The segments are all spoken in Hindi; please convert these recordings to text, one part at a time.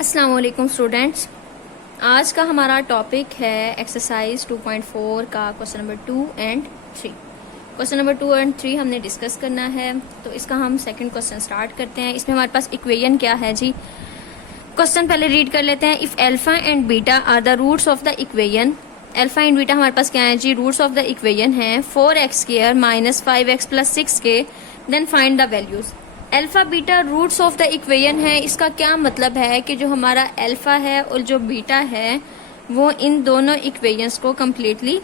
अस्सलाम वालेकुम स्टूडेंट्स। आज का हमारा टॉपिक है एक्सरसाइज 2.4 का question number 2 and 3। Question number 2 and 3 हमने डिस्कस करना है, तो इसका हम सेकंड क्वेश्चन स्टार्ट करते हैं। इसमें हमारे पास इक्वेशन क्या है जी, क्वेश्चन पहले रीड कर लेते हैं। If alpha and beta are the roots of the equation, alpha and beta हमारे पास क्या है जी, रूट्स ऑफ द इक्वेशन है 4x² minus 5x plus 6k, then find the values. Alpha beta roots of the equation है, इसका क्या मतलब है कि जो हमारा अल्फा है और जो बीटा है वो इन दोनों इक्वेशंस को कम्प्लीटली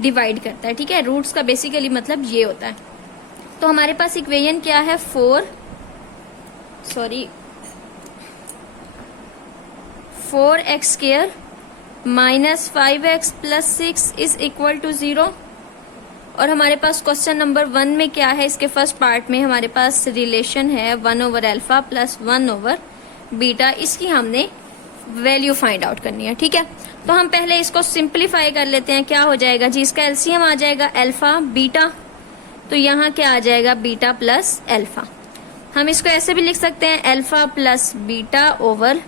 डिवाइड करता है। ठीक है, रूट्स का बेसिकली मतलब ये होता है। तो हमारे पास इक्वेशन क्या है, 4x² minus 5x plus 6 is equal to 0। और हमारे पास क्वेश्चन नंबर 1 में क्या है, इसके फर्स्ट पार्ट में हमारे पास रिलेशन है 1/अल्फा प्लस 1/बीटा। इसकी हमने वैल्यू फाइंड आउट करनी है। ठीक है, तो हम पहले इसको सिंप्लीफाई कर लेते हैं। क्या हो जाएगा जी, इसका एलसीएम आ जाएगा अल्फा बीटा, तो यहाँ क्या आ जाएगा, बीटा प्लस अल्फा। हम इसको ऐसे भी लिख सकते हैं, alpha plus beta over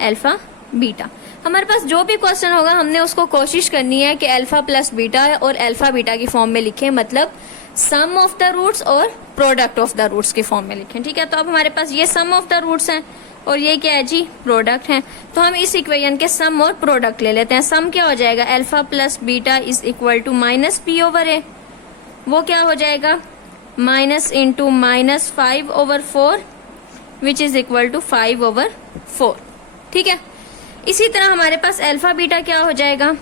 alpha beta. हमारे पास जो भी क्वेश्चन होगा हमने उसको कोशिश करनी है कि अल्फा प्लस बीटा और अल्फा बीटा की फॉर्म में लिखें, मतलब सम ऑफ द रूट्स और प्रोडक्ट ऑफ द रूट्स की फॉर्म में लिखें। ठीक है, तो अब हमारे पास ये सम ऑफ द रूट्स हैं और ये क्या है जी, प्रोडक्ट है। तो हम इस इक्वेशन के सम और प्रोडक्ट ले लेते हैं। सम क्या हो जाएगा, alpha plus beta is equal to minus p over a, वो क्या हो जाएगा minus into minus 5/4 which is equal to 5/4। ठीक है, इसी तरह हमारे पास अल्फा बीटा क्या हो जाएगा,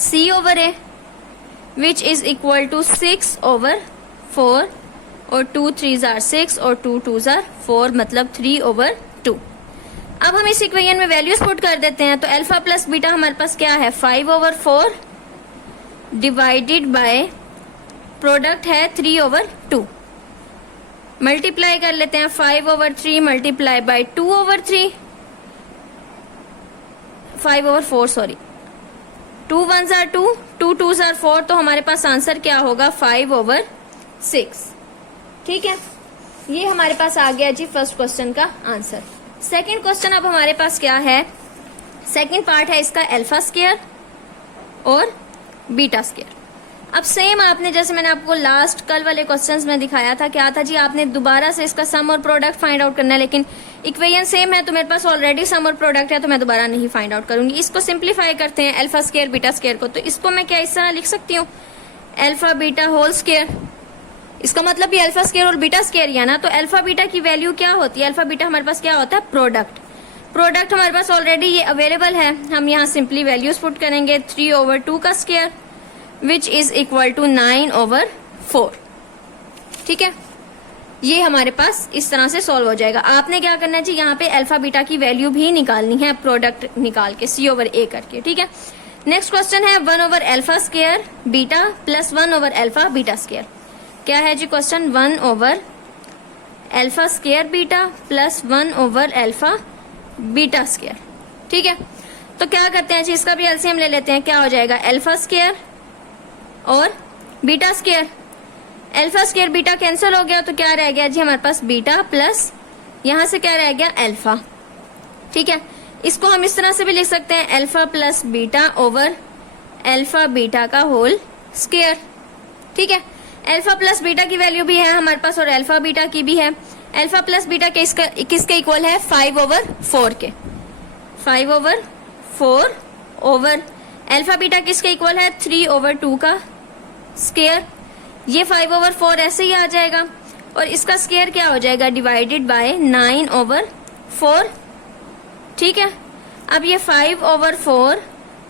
c over a which is equal to 6/4 और 2 3s are 6 और 2 2s are 4, मतलब 3/2। अब हम इस इक्वेशन में वैल्यूज पुट कर देते हैं। तो अल्फा प्लस बीटा हमारे पास क्या है, 5/4 डिवाइडेड बाय प्रोडक्ट है 3/2। मल्टीप्लाई कर लेते हैं, 5/3 multiply by 2/3, 5/4 sorry, 2 1s are 2, 2 2s are 4, तो हमारे पास आंसर क्या होगा 5/6। ठीक है, ये हमारे पास आ गया जी फर्स्ट क्वेश्चन का आंसर। सेकंड क्वेश्चन अब हमारे पास क्या है, सेकंड पार्ट है इसका अल्फा स्क्वायर और बीटा स्क्वायर। अब सेम आपने जैसे मैंने आपको लास्ट कल वाले क्वेश्चंस में दिखाया था, क्या था जी, आपने दोबारा से इसका सम और प्रोडक्ट फाइंड आउट करना है, लेकिन इक्वेशन सेम है तो मेरे पास ऑलरेडी सम और प्रोडक्ट है तो मैं दोबारा नहीं फाइंड आउट करूंगी। इसको सिंप्लीफाई करते हैं अल्फा स्क्वायर बीटा स्क्वायर को, तो इसको मैं क्या इस तरह लिख सकती हूँ, अल्फा बीटा होल स्क्वायर। इसका मतलब भी अल्फा स्क्वायर और बीटा स्क्वायर ही है ना। तो अल्फा बीटा की वैल्यू क्या होती है, अल्फा बीटा हमारे पास क्या होता है, प्रोडक्ट। प्रोडक्ट हमारे पास ऑलरेडी ये अवेलेबल है, हम यहाँ सिंपली वैल्यूज पुट करेंगे, 3/2 का square which is equal to 9/4। ठीक है, ये हमारे पास इस तरह से सॉल्व हो जाएगा। आपने क्या करना है जी, यहाँ पे अल्फा बीटा की वैल्यू भी निकालनी है, प्रोडक्ट निकाल के c/a करके। ठीक है, नेक्स्ट क्वेश्चन है 1/अल्फा स्क्वायर बीटा प्लस 1/अल्फा बीटा स्क्वायर। क्या है जी क्वेश्चन, 1/अल्फा स्क्वायर बीटा प्लस 1/अल्फा बीटा स्क्वायर। ठीक है, तो क्या करते हैं जी, इसका भी एलसीएम ले लेते हैं। क्या हो जाएगा, अल्फा स्क्वायर और beta square, alpha square beta cancel हो गया तो क्या रह गया जी हमारे पास, बीटा प्लस यहां से क्या रह गया, अल्फा। ठीक है, इसको हम इस तरह से भी लिख सकते हैं, alpha plus beta over alpha beta का होल स्क्वायर। ठीक है, अल्फा प्लस बीटा की वैल्यू भी है हमारे पास और अल्फा बीटा की भी है। अल्फा प्लस बीटा किसके इक्वल है, 5/4 के, 5/4 ओवर अल्फा बीटा किसके इक्वल है, 3/2 का स्क्वायर। ये 5/4 ऐसे ही आ जाएगा और इसका स्क्वायर क्या हो जाएगा, डिवाइडेड बाय 9/4। ठीक है, अब ये 5/4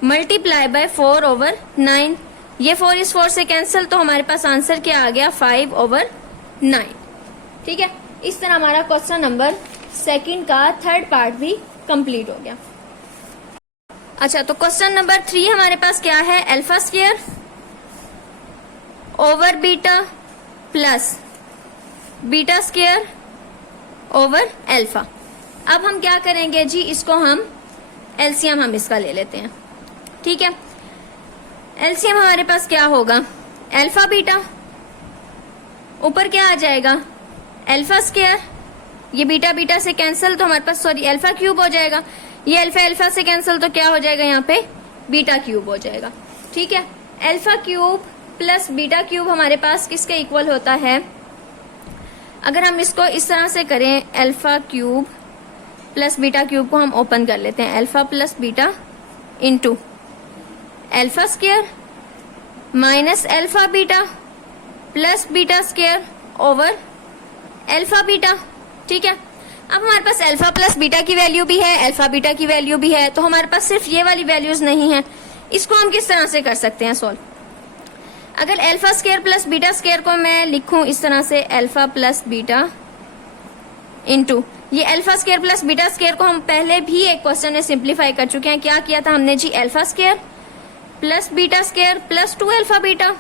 मल्टीप्लाई बाय 4/9, ये 4 इस 4 से कैंसिल, तो हमारे पास आंसर क्या आ गया, 5/9। ठीक है, इस तरह हमारा क्वेश्चन नंबर सेकंड का थर्ड पार्ट भी कंप्लीट हो गया। अच्छा, तो क्वेश्चन नंबर 3 हमारे पास क्या है, alpha square over beta plus beta square over alpha. अब हम क्या करेंगे जी, इसको हम एलसीएम हम इसका ले लेते हैं। ठीक है, एलसीएम हमारे पास क्या होगा, अल्फा बीटा ऊपर क्या आ जाएगा, अल्फा स्क्वायर ये बीटा बीटा से कैंसिल, तो हमारे पास सॉरी अल्फा क्यूब हो जाएगा। ये अल्फा अल्फा से कैंसिल, तो क्या हो जाएगा यहाँ पे बीटा क्यूब हो जाएगा। ठीक है, alpha cube plus beta cube हमारे पास किसके इक्वल होता है? अगर हम इसको इस तरह से करें, alpha cube plus beta cube को हम ओपन कर लेते हैं, alpha plus beta into alpha square minus alpha beta plus beta square over alpha beta. ठीक है, अब हमारे पास अल्फा प्लस बीटा की वैल्यू भी है, अल्फा बीटा की वैल्यू भी है, तो हमारे पास सिर्फ ये वाली वैल्यूज नहीं है। इसको हम किस तरह से कर सकते हैं सॉल्व? अगर alpha square plus beta square को मैं लिखूं इस तरह से, अल्फा प्लस बीटा इंटू ये alpha square plus beta square को हम पहले भी एक क्वेश्चन में सिंप्लीफाई कर चुके हैं। क्या किया था हमने जी? Alpha square plus beta square plus 2 alpha beta,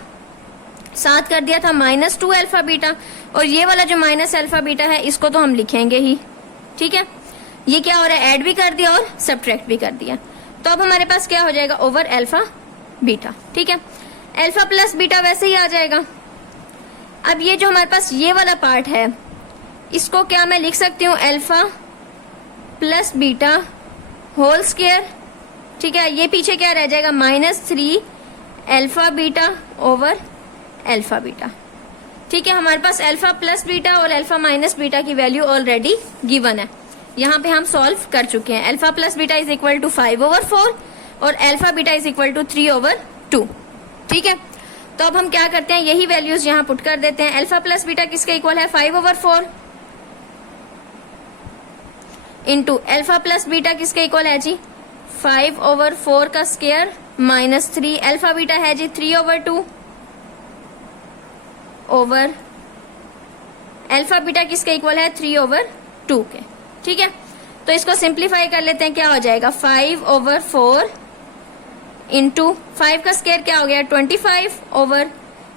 साथ कर दिया था माइनस 2 अल्फा बीटा, और ये वाला जो माइनस अल्फा बीटा है इसको तो हम लिखेंगे ही। ठीक है, ये क्या हो रहा है? ऐड भी कर दिया और सब्ट्रैक्ट भी कर दिया, तो अब हमारे पास क्या हो जाएगा? Over alpha beta. ठीक है, अल्फा प्लस बीटा वैसे ही आ जाएगा। अब ये जो हमारे पास ये वाला पार्ट है, इसको क्या मैं लिख सकती हूँ? Alpha plus beta whole square. ठीक है, ये पीछे क्या रह जाएगा? -3 alpha beta over alpha beta. ठीक है, हमारे पास अल्फा प्लस बीटा और अल्फा माइनस बीटा की वैल्यू ऑलरेडी गिवन है, यहाँ पे हम सॉल्व कर चुके हैं। Alpha plus beta is equal to 5/4 और alpha beta is equal to 3/2। ठीक है, तो अब हम क्या करते हैं, यही वैल्यूज यहाँ पुट कर देते हैं। अल्फा प्लस बीटा किसके इक्वल है? 5/4 इंटू अल्फा प्लस बीटा किसके इक्वल है जी? 5/4 का स्क्वायर माइनस 3 अल्फा बीटा है जी 3/2 ओवर अल्फा बीटा किसके इक्वल है? 3/2 के। ठीक है, तो इसको सिंप्लीफाई कर लेते हैं, क्या हो जाएगा? 5/4 इंटू 5 का स्क्वायर क्या हो गया? 25 ओवर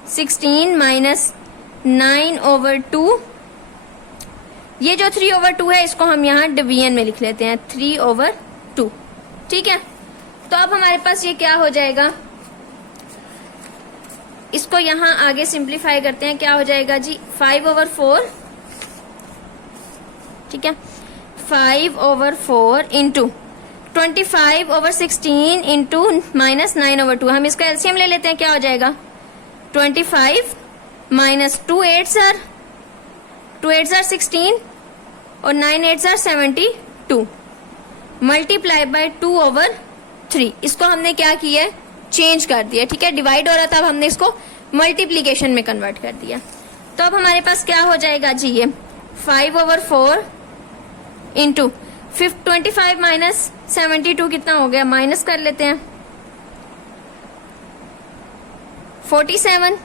16 माइनस 9/2। ये जो 3/2 है इसको हम यहाँ डिवीजन में लिख लेते हैं, 3/2। ठीक है, तो अब हमारे पास ये क्या हो जाएगा? इसको यहाँ आगे सिंप्लीफाई करते हैं, क्या हो जाएगा जी? 5/4। ठीक है, 5/4 इंटू 25/16 इंटू माइनस 9/2। हम इसका एलसीएम ले लेते हैं, क्या हो जाएगा? 25 माइनस 2 8 जार 16 और 9 8 जार 72 मल्टीप्लाई बाय 2/3। इसको हमने क्या किया है? चेंज कर दिया। ठीक है, डिवाइड हो रहा था, अब हमने इसको मल्टीप्लीकेशन में कन्वर्ट कर दिया। तो अब हमारे पास क्या हो जाएगा जी? ये 5/4 इंटू 25 माइनस 72 कितना हो गया? माइनस कर लेते हैं, 47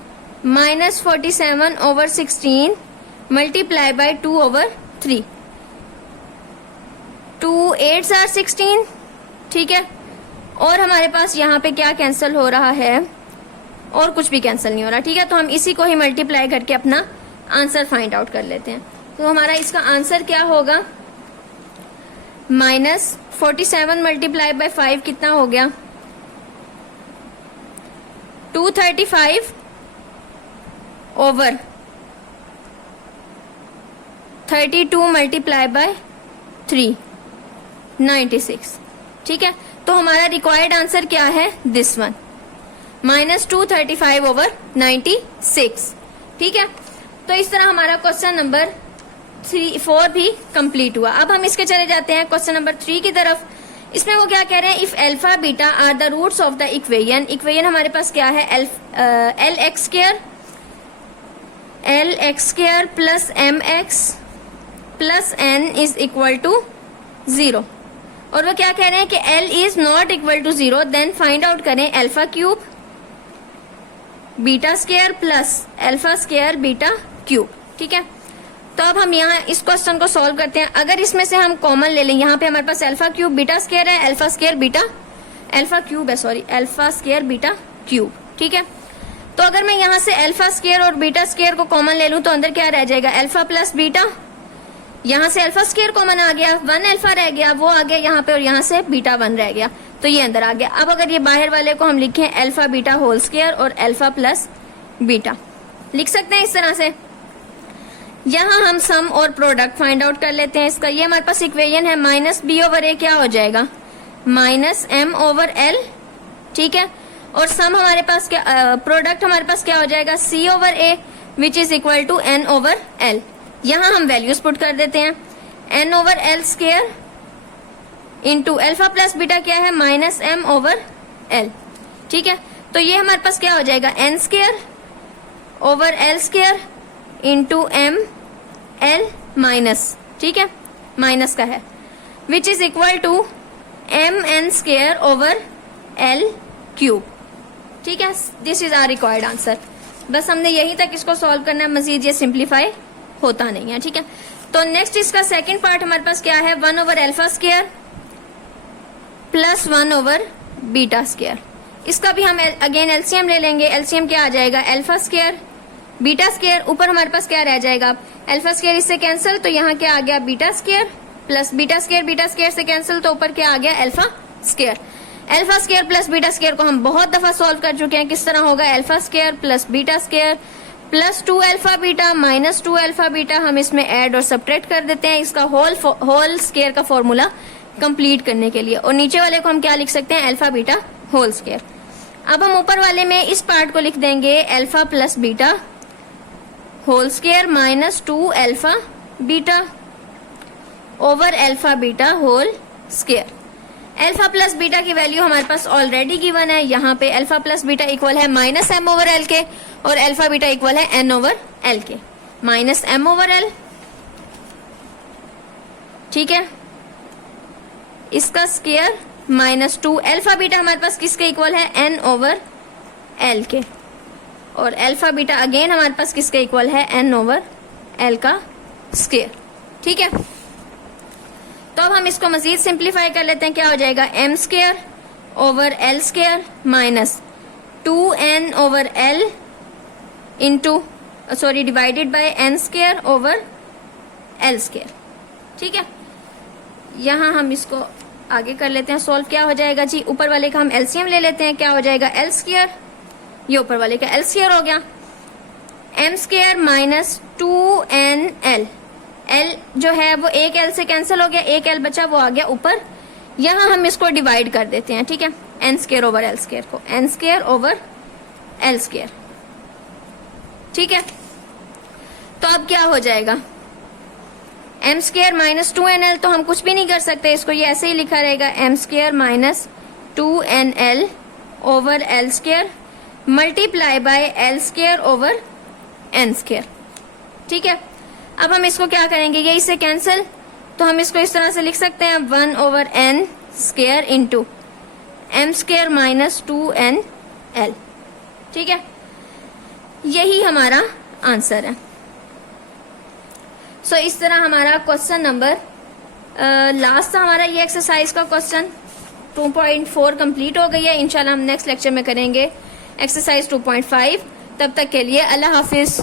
माइनस 47/16 मल्टीप्लाई बाय 2/3। 2 8 जार 16। ठीक है, और हमारे पास यहाँ पे क्या कैंसिल हो रहा है? और कुछ भी कैंसिल नहीं हो रहा। ठीक है, तो हम इसी को ही मल्टीप्लाई करके अपना आंसर फाइंड आउट कर लेते हैं। तो हमारा इसका आंसर क्या होगा? -47 मल्टीप्लाई बाय 5 कितना हो गया? 235 ओवर 32 मल्टीप्लाई बाय 3 96। ठीक है, तो हमारा रिक्वायर्ड आंसर क्या है? This one, -235 over 96। ठीक है, तो इस तरह हमारा क्वेश्चन नंबर 4 भी कंप्लीट हुआ। अब हम इसके चले जाते हैं क्वेश्चन नंबर 3 की तरफ। इसमें वो क्या कह रहे हैं? If alpha beta are the roots of the equation. Equation हमारे पास क्या है? L x square plus M x plus N is equal to 0। और वो क्या कह रहे हैं कि L is not equal to 0, then find out करें alpha cube beta square plus alpha square beta cube. ठीक है, तो अब हम यहाँ इस क्वेश्चन को सॉल्व करते हैं। अगर इसमें से हम कॉमन ले लें, यहाँ पे हमारे पास अल्फा क्यूब बीटा स्क्वायर है, alpha square beta alpha cube है, sorry alpha square beta cube. ठीक है, तो अगर मैं यहाँ से अल्फा स्क्वायर और बीटा स्क्वायर को कॉमन ले लूं तो अंदर क्या रह जाएगा? Alpha plus beta. यहाँ से अल्फा स्क्वायर कॉमन आ गया, 1 अल्फा रह गया, वो आ गया यहाँ पे, और यहाँ से बीटा 1 रह गया, तो ये अंदर आ गया। अब अगर ये बाहर वाले को हम लिखें अल्फा बीटा होल स्क्वायर और अल्फा प्लस बीटा, लिख सकते हैं इस तरह से। यहाँ हम सम और प्रोडक्ट फाइंड आउट कर लेते हैं इसका। ये हमारे पास इक्वेशन है माइनस बी ओवर ए क्या हो जाएगा, माइनस एम ओवर एल, ठीक है। और सम हमारे पास क्या, प्रोडक्ट हमारे पास क्या हो जाएगा, c over a which is equal to n over l. यहाँ हम वैल्यूज पुट कर देते हैं, n over l square into alpha plus beta क्या है, माइनस एम ओवर एल, ठीक है। तो ये हमारे पास क्या हो जाएगा, n square over l square into m l minus, ठीक है, माइनस का है, which is equal to m n square over l cube, ठीक है। This is our required answer. बस हमने यहीं तक इसको सॉल्व करना है, मजीद ये सिंप्लीफाई होता नहीं है, ठीक है। तो नेक्स्ट इसका सेकंड पार्ट हमारे पास क्या है, 1 over alpha square plus 1 over beta square. इसका भी हम अगेन एलसीएम ले लेंगे। एलसीएम क्या आ जाएगा, अल्फा स्क्वायर बीटा स्क्वायर, ऊपर हमारे पास क्या रह जाएगा, अल्फा स्क्वायर इससे कैंसिल, तो यहाँ क्या आ गया, beta square plus beta square से कैंसिल, तो ऊपर क्या आ गया, alpha square. Alpha square plus beta square को हम बहुत दफा सॉल्व कर चुके हैं। किस तरह होगा, alpha square plus beta square plus 2 alpha beta minus 2 alpha beta, हम इसमें ऐड और सब्ट्रैक्ट कर देते हैं इसका होल स्क्वायर का फॉर्मूला कंप्लीट करने के लिए। और नीचे वाले को हम क्या लिख सकते हैं, अल्फा बीटा होल स्क्वायर। अब हम ऊपर वाले में इस पार्ट को लिख देंगे alpha plus beta whole square minus 2 alpha beta over alpha beta whole square. Alpha plus beta की वैल्यू हमारे पास ऑलरेडी गिवन है। यहाँ पे अल्फा प्लस बीटा इक्वल है माइनस एम ओवर एल के, और अल्फा बीटा इक्वल है एन ओवर एल के, माइनस एम ओवर एल, ठीक है, इसका स्क्वायर माइनस 2 अल्फा बीटा हमारे पास किसके इक्वल है, एन ओवर एल के, और अल्फा बीटा अगेन हमारे पास किसके इक्वल है, एन ओवर एल का स्क्वायर, ठीक है। तो अब हम इसको मजीद सिंप्लीफाई कर लेते हैं। क्या हो जाएगा, m square over l square minus 2n over l into divided by n square over l square, ठीक है। यहाँ हम इसको आगे कर लेते हैं सॉल्व। क्या हो जाएगा जी, ऊपर वाले का हम एलसीएम ले लेते हैं। क्या हो जाएगा, एल स्क्वायर, ये ऊपर वाले का एल स्क्वायर हो गया, m square minus 2n l, l जो है वो एक एल से कैंसिल हो गया, एक एल बचा वो आ गया ऊपर। यहाँ हम इसको डिवाइड कर देते हैं, ठीक है, n square over l square को, n square over l square, ठीक है। तो अब क्या हो जाएगा, एम स्क्वायर माइनस 2nl, तो हम कुछ भी नहीं कर सकते, इसको ये ऐसे ही लिखा रहेगा, m square minus 2nl over l square multiply by l square over n square, ठीक है। अब हम इसको क्या करेंगे, ये इससे कैंसिल, तो हम इसको इस तरह से लिख सकते हैं 1 over n square into m square minus 2nl, ठीक है। यही हमारा आंसर है। सो इस तरह हमारा क्वेश्चन नंबर लास्ट था हमारा ये एक्सरसाइज का क्वेश्चन 2.4 कंप्लीट हो गई है। इंशाल्लाह हम नेक्स्ट लेक्चर में करेंगे एक्सरसाइज 2.5। तब तक के लिए अल्लाह हाफिज।